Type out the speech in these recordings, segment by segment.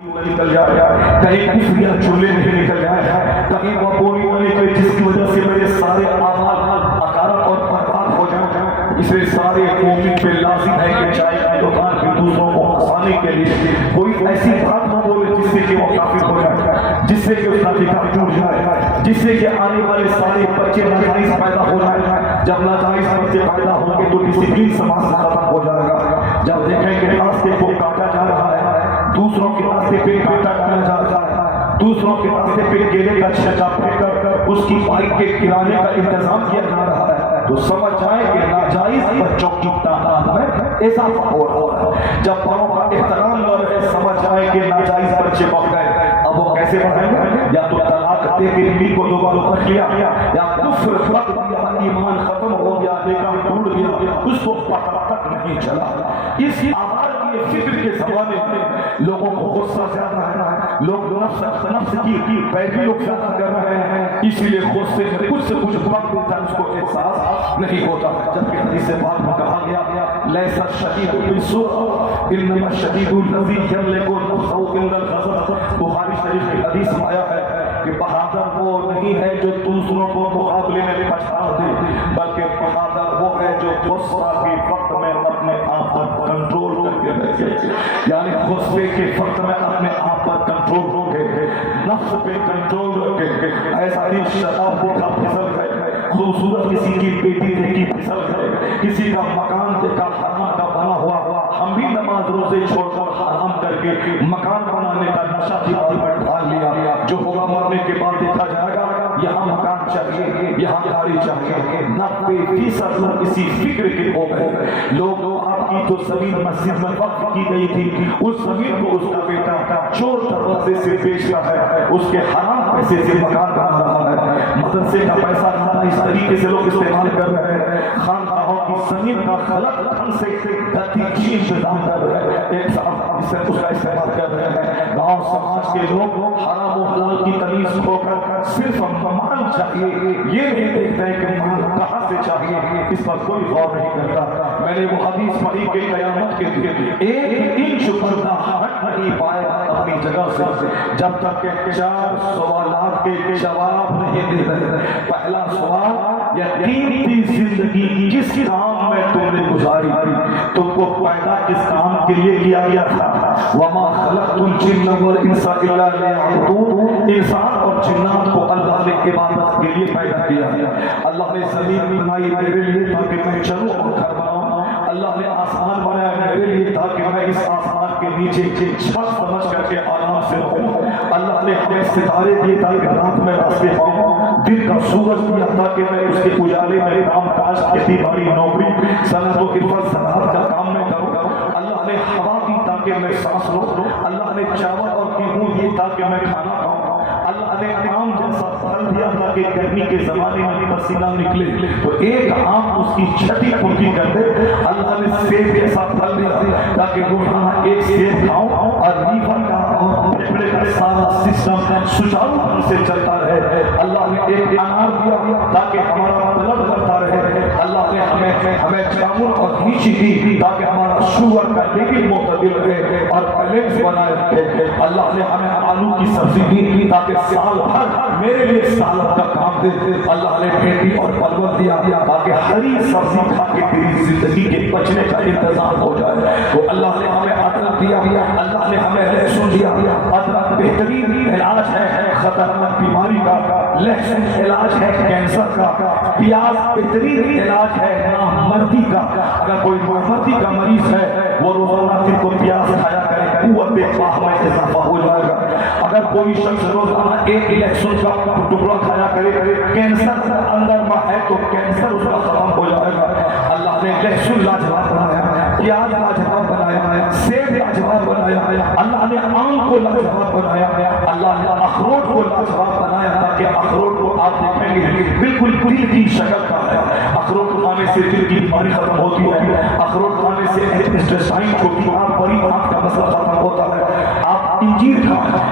نکل جائے، کہیں کفر یا چولے نہیں نکل جائے، کہیں وہ بولی نہ نکلے جس کی وجہ سے میرے سارے اعمال اکارت اور برباد ہو جائیں۔ اس لیے سارے مومن پہ لازم ہے کہ چائے کی دکان پہ دوسروں کو ہنسانے کے لیے کوئی ایسی بات نہ بولے جس سے کہ وہ کافر ہو جائے، جس سے کہ اس کا نکاح ٹوٹ جائے، جس سے کہ آنے والے سارے بچے ناجائز پیدا ہو جائیں۔ جب ناجائز بچے پیدا ہوں گے تو ڈسپلن سماج سے ختم ہو جائے گا۔ جب دیکھیں کہ راستے کو کاٹا جا رہا ہے، دوسروں کے راستے پہ کاٹا ڈالا جا رہا ہے، دوسروں کے راستے پہ کیلے کا چھچا پھینک کر اس کی بائک کے کرانے کا انتظام کیا جا رہا ہے، تو سمجھ جائیں کہ ناجائز بچوں کی تعداد میں اضافہ ہو رہا ہے۔ جب بڑوں کا احترام نہ رہے، سمجھ جائیں کہ ناجائز بچے بڑھ گئے۔ اب وہ کیسے بڑھیں گے؟ یا تو طلاق دے کے بیوی کو دوبارہ رکھ لیا، یا کفر رکھ دیا، ایمان ختم ہو گیا، نکاح ٹوٹ گیا، اس کو پتہ تک نہیں چلا۔ اس آوار کی فکر کے زمانے میں لوگوں کو غصہ زیادہ ہے، لوگ نفس کی پیروی لوگ زیادہ کر رہے ہیں، اسی لیے غصے میں کچھ سے کچھ وقت دیتا ہے، اس کو احساس نہیں ہوتا۔ جبکہ حدیث پاک میں کہا گیا لیس الشدید بالسرعة انما الشدید الذی یملک نفسه عند الغضب۔ بخاری شریف کی حدیث میں آیا ہے کہ بہادر وہ نہیں ہے جو دوسروں کو مقابلے میں پچھاڑ دے، بلکہ بہادر وہ ہے جو غصہ کے وقت میں اپنے آپ پر کنٹرول کر کے رکھے، یعنی غصے کے وقت میں اپنے آپ پر کنٹرول رکھے، نفس پہ کنٹرول رکھے۔ ایسا ہی شراب دیکھا پھسل گئے، خوبصورت کسی کی بیٹی دیکھی پھسل گئے، کسی کا مکان دیکھا حرام کا بنا ہوا، ہم بھی نماز روزے چھوڑ کر حرام کر کے مکان بنانے کا نشہ دماغ میں ڈال لیا۔ جو ہوگا مرنے کے بعد دیکھا جائے گا، یہاں مکان چاہیے، یہاں گاڑی چاہیے۔ 90% لوگ اسی فکر کے ہو گئے۔ لوگ آپ کی جو زمین مسجد میں وقف کی گئی تھی، اس زمین کو اس کا بیٹا چور دروازے سے بیچتا ہے، اس کے حرام پیسے سے مکان بنا رہا ہے۔ مدرسے کا پیسہ اس طریقے سے لوگ استعمال کر رہے ہیں، خانقاہوں کی زمین کا غلط ڈھنگ سے نتیجی انتظام کر رہے ہیں، ایک صاحب اس کا استعمال کر رہے ہیں۔ گاؤں سماج کے لوگ حرام و حلال کی تمیز کھو کر صرف مال چاہیے، یہ نہیں دیکھتے ہیں کہ مال کہاں سے چاہیے، اس پر کوئی غور نہیں کرتا۔ میں نے وہ حدیث پڑھی کہ قیامت کے دن 1 انچ بندہ ہٹ نہیں پائے گا اپنی جگہ سے جب تک کہ 4 سوالات کے جواب نہیں دے رہے۔ پہلا سوال، یہ قیمتی زندگی کس کام میں تم نے گزاری؟ تم کو پیدا کس کام کے لیے کیا گیا تھا؟ وما خلقت الجن والانس الا ليعبدون۔ انسان اور جنات کو اللہ نے عبادت کے لیے پیدا کیا ہے۔ اللہ نے زمین بنائی میرے لیے تاکہ میں چلوں اور گھر بناؤں۔ اللہ نے آسمان بنایا میرے لیے تاکہ میں اس آسمان کے نیچے چھت سمجھ کر کے آرام سے رہوں۔ اللہ نے ہمیں ستارے دیے تاکہ رات میں راستے پاؤں، دن کا سورج دیا تاکہ میں اس کے اجالے میں کام کاج، کھیتی باڑی، نوکری، صنعت و حرفت، زراعت کا کام میں کروں۔ اللہ نے ہوا دی تاکہ میں سانس لوں۔ اللہ نے چاول اور گیہوں دیے تاکہ میں کھانا کھاؤں۔ اللہ نے آم جیسا پھل دیا تاکہ گرمی کے زمانے میں پسینہ نکلے تو ایک آم اس کی چھٹی پوری کر دے۔ اللہ نے سیب جیسا پھل دیا تاکہ روزانہ ایک سیب کھاؤں اور لیور کا اور پھیپھڑے کا سارا سسٹم سچارو ڈھنگ سے چلتا رہے۔ اللہ نے ایک انار دیا تاکہ ہمارا بلڈ بڑھتا رہے۔ اللہ نے ہمیں جامن اور لیچی دی تاکہ ہمارا شوگر کا لیول معتدل رہے اور بیلنس بنائے رکھے۔ اللہ نے ہمیں آلو کی سبزی دی تاکہ سال بھر میرے لیے سالن کا کام دے۔ اللہ نے بھنڈی اور پرور دیا تاکہ ہری سبزی کھا کے تیری زندگی کے بچنے کا انتظام ہو جائے۔ تو اللہ نے ہمیں ادرک دیا، اللہ نے ہمیں لہسن دیا۔ ادرک بہترین علاج ہے خطرناک بیماری کا، لہسن علاج ہے کینسر کا، پیاز بہترین علاج ہے نامردی کا۔ اگر کوئی نامردی کا مریض ہے وہ روزانہ دن کو پیاز کھایا کرے، قوت پاہ میں اضافہ ہو جائے گا۔ اگر کوئی شخص روزانہ ایک لہسن کا ٹکڑا کھایا کرے، کینسر اندر میں ہے تو کینسر اس کا ختم ہو جائے گا۔ اللہ نے لہسن لاجواب بنایا، پیاز لاجواب بنایا، سیب لاجواب بنایا، اللہ نے آم کو لاجواب بنایا، اللہ نے اخروٹ کو لاجواب بنایا تاکہ اخروٹ کو آپ دیکھیں گے بالکل دل کی شکل کا ہے۔ اخروٹ کھانے سے دل کی بیماری ختم ہوتی ہے، اخروٹ کھانے سے انٹسٹائن چھوٹی آنکھ بڑی آنکھ کا مسئلہ ختم ہوتا ہے۔ آپ انجی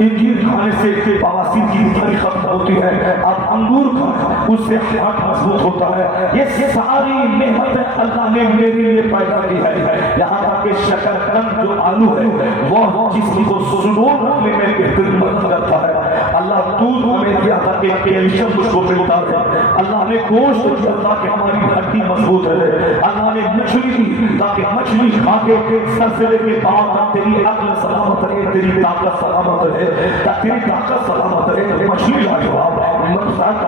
انجیر کھانے سے بواسیر کی بیماری ختم ہوتی ہے، اب انگور کھانا اس سے ہاتھ مضبوط ہوتا ہے۔ یہ ساری نعمتیں اللہ نے میرے لیے پیدا کی ہے۔ یہاں تک کہ شکرقند جو آلو ہے وہ جسم کو سلور رکھنے میں بہترین مدد کرتا ہے۔ اللہ دودھ ہمیں دیا تھا کہ کیلشیم اس کو ملتا ہے۔ اللہ نے گوشت دیا تاکہ ہماری ہڈی مضبوط رہے۔ اللہ نے مچھلی دی تاکہ مچھلی کھا کے سر سے لے کے پاؤں تک تیری عقل سلامت رہے، تیری طاقت سلامت رہے، تیری طاقت سلامت رہے۔ مچھلی لاجواب،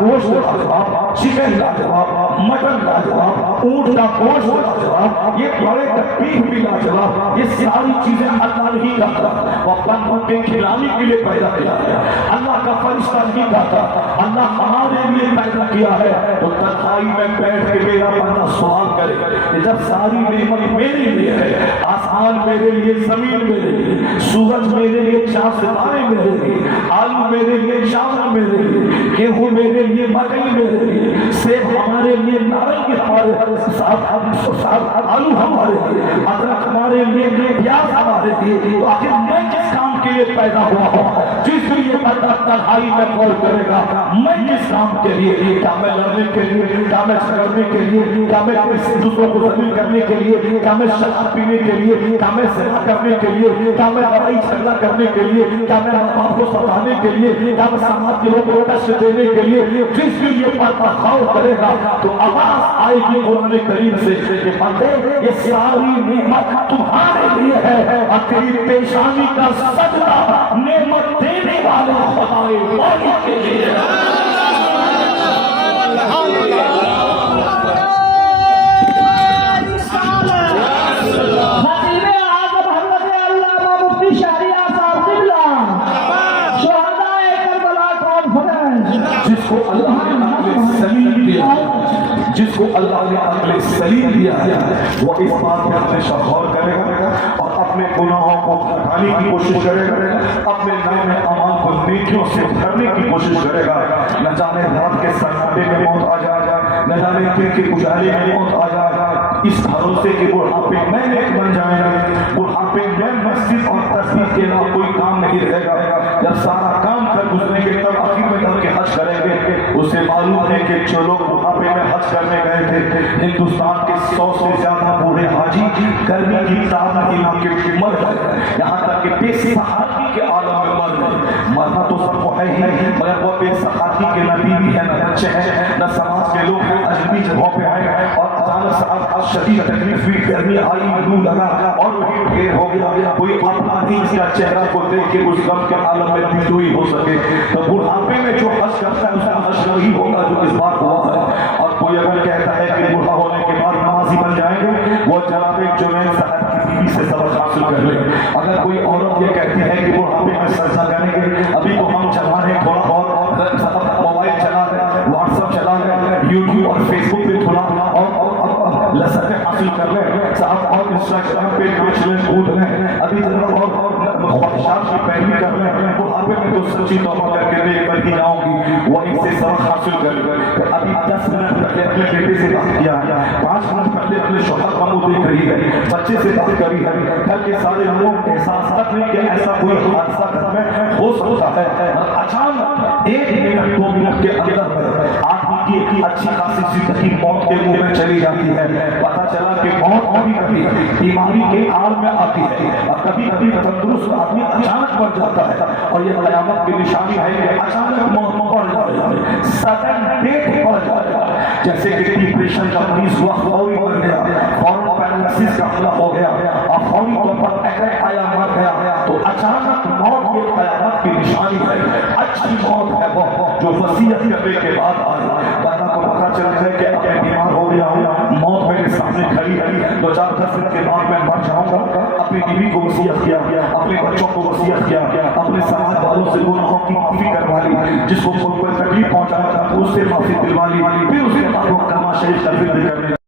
گوشت لاجواب، چکن لاجواب، مٹن لاجواب، اونٹ کا گوشت لاجواب، یہ بڑے تکلیف بھی لاجواب۔ یہ ساری چیزیں اللہ نہیں کرتا، وہ بندوں کے کھلانے کے لیے پیدا کیا ہے۔ اللہ کا فرشتہ نہیں کرتا، اللہ ہمارے لیے پیدا کیا ہے۔ تو تنہائی میں بیٹھ کے میرا بندہ سوال کرے کہ جب ساری نعمت میرے لیے ہے، آسمان میرے لیے، زمین میرے لیے، سورج میرے لیے، چاند ستارے میرے لیے، آلو میرے لیے، چاول میرے لیے، گیہوں میرے لیے، مکئی میرے لیے، سیب ہمارے لیے، نارنگی ہمارے ساتھ، آلو ہمارے لیے، ادرک ہمارے لیے، پیاز ہمارے لیے، تو آخر میں کس کام کے لیے پیدا ہوا ہوں؟ جس لیے بندہ تنہائی میں کال کرے گا، میں کس کام کے لیے؟ کیا میں لڑنے کے لیے؟ کیا میں جھگڑنے کے لیے؟ کیا میں دوسروں کو ذلیل کرنے کے لیے؟ کیا میں شراب پینے کے لیے؟ کیا میں زنا کرنے کے لیے؟ کیا میں لڑائی جھگڑا کرنے کے لیے؟ کیا میں ماں باپ کو ستانے کے لیے؟ کیا میں سماج کے لوگوں کو کشٹ دینے کے لیے؟ جس لیے بندہ کال کرے گا تو آواز آئے گی قرآن کریم سے کہ بندے یہ ساری نعمت تمہارے لیے ہے، اور تیری پیشانی کا سجدہ نعمت دینے والے خدائے مالک کے لیے ہے۔ جس کو اللہ نے عقل سلیم دیا ہے وہ اس بات میں ہمیشہ غور کرے گا اور اپنے گناہوں کو ہٹانے کی کوشش کرے گا، اپنے نام اعمال کو نیکیوں سے بھرنے کی کوشش کرے گا۔ نہ جانے رات کے سناٹے میں موت آ جائے، نہ جانے دن کے اجالے میں موت آ جائے، اس بھروسے کے بڑھاپے میں نیک بن جائیں گے، بڑھاپے میں مسجد اور تسبیح کے علاوہ کوئی کام نہیں رہے گا۔ جب سارا کام کر گزریں گے تب آخر میں جا کے حج کریں گے۔ اسے معلوم ہے کہ جو لوگ بڑھاپے میں حج کرنے گئے تھے، ہندوستان کے 100 سے زیادہ بوڑھے حاجی گرمی کی تاب نہیں کے مر گئے، یہاں تک کہ بے سخاتی کے عالم میں مر گئے۔ مرنا تو سب کو ہے ہی، مگر وہ بے سخاتی کے نہ بیوی ہے، نہ بچے ہیں، نہ سماج کے لوگ ہیں، اجنبی جگہوں پہ آئے اور اچانک سے شدید تکلیف ہوئی، گرمی آئی، لو لگا اور وہی ڈھیر ہو گیا۔ کوئی اپنا ہی اس کا چہرہ کو دیکھ کے اس غم کے عالم میں دلجوئی ہو سکے۔ تو بڑھاپے میں جو حج کرتا ہے اس کا حج وہی ہوگا جو اس بار ہوا ہے۔ اور کوئی اگر کہتا ہے کہ بوڑھا ہونے کے بعد نمازی بن جائیں گے، وہ جناب جنید صاحب کی بیوی سے سبق حاصل کر لے۔ اگر کوئی عورت یہ کہتی ہے کہ بڑھاپے میں سجدہ کریں گے، ابھی تو ہم جوان ہیں، تھوڑا بہت موبائل چلا رہے، واٹس ایپ چلا رہے، یوٹیوب اور فیس بک پہ تھوڑا اور لذتیں حاصل کر لیں صاحب، اور انسٹاگرام پہ ناچ لیں، کود لیں، ابھی اور خواہشات کی پیروی کر لیں۔ بڑھاپے میں تو سچی توبہ کر کے دیکھ کر ہی جاؤں گی، وہ ان سے سبق حاصل کر لیں۔ ابھی 10 منٹ پہلے اپنے بیٹے سے بات کیا ہے، 5 منٹ پہلے اپنے شوہر کو دیکھ رہی ہے، بچے سے بات کری ہے، گھر کے سارے لوگ احساس تک نہیں کہ ایسا کوئی حادثہ گھر میں ہو سکتا ہے۔ اچانک 1 منٹ 2 منٹ کے اندر آدمی کی اچھی خاصی زندگی موت کے منہ میں چلی جاتی ہے۔ پتا چلا کہ موت کبھی کبھی بیماری کے آڑ میں آتی ہے، اور کبھی کبھی تندرست آدمی اچانک مر جاتا ہے، اور یہ قیامت کی نشانی ہے کہ اچانک موت پڑ جائے، سڈن ڈیتھ پڑ جائے، جیسے کہ ڈپریشن کا مریض ہوا، فوری مر گیا، فوراً پیرالائسس کا حملہ ہو گیا، اور فوری طور پر اٹیک آیا، مر گیا۔ تو اچانک موت یہ قیامت کی نشانی ہے۔ اچھی موت ہے وہ جو وصیت کرنے کے بعد آئے، بندہ کو پتا چلتا ہے کہ اب میں بیمار ہو گیا ہوں، موت میرے سامنے کھڑی ہے، 2-4 دن کے بعد میں مر جاؤں گا۔ اپنی بیوی کو وصیت کیا، اپنے بچوں کو وصیت کیا، اپنے سماج والوں سے گناہوں کی معافی کروا لی، جس کو کوئی تکلیف پہنچانا تھا اس سے معافی دلوا لی، پھر اس کے بعد وہ کما شریف کا ذکر کرنے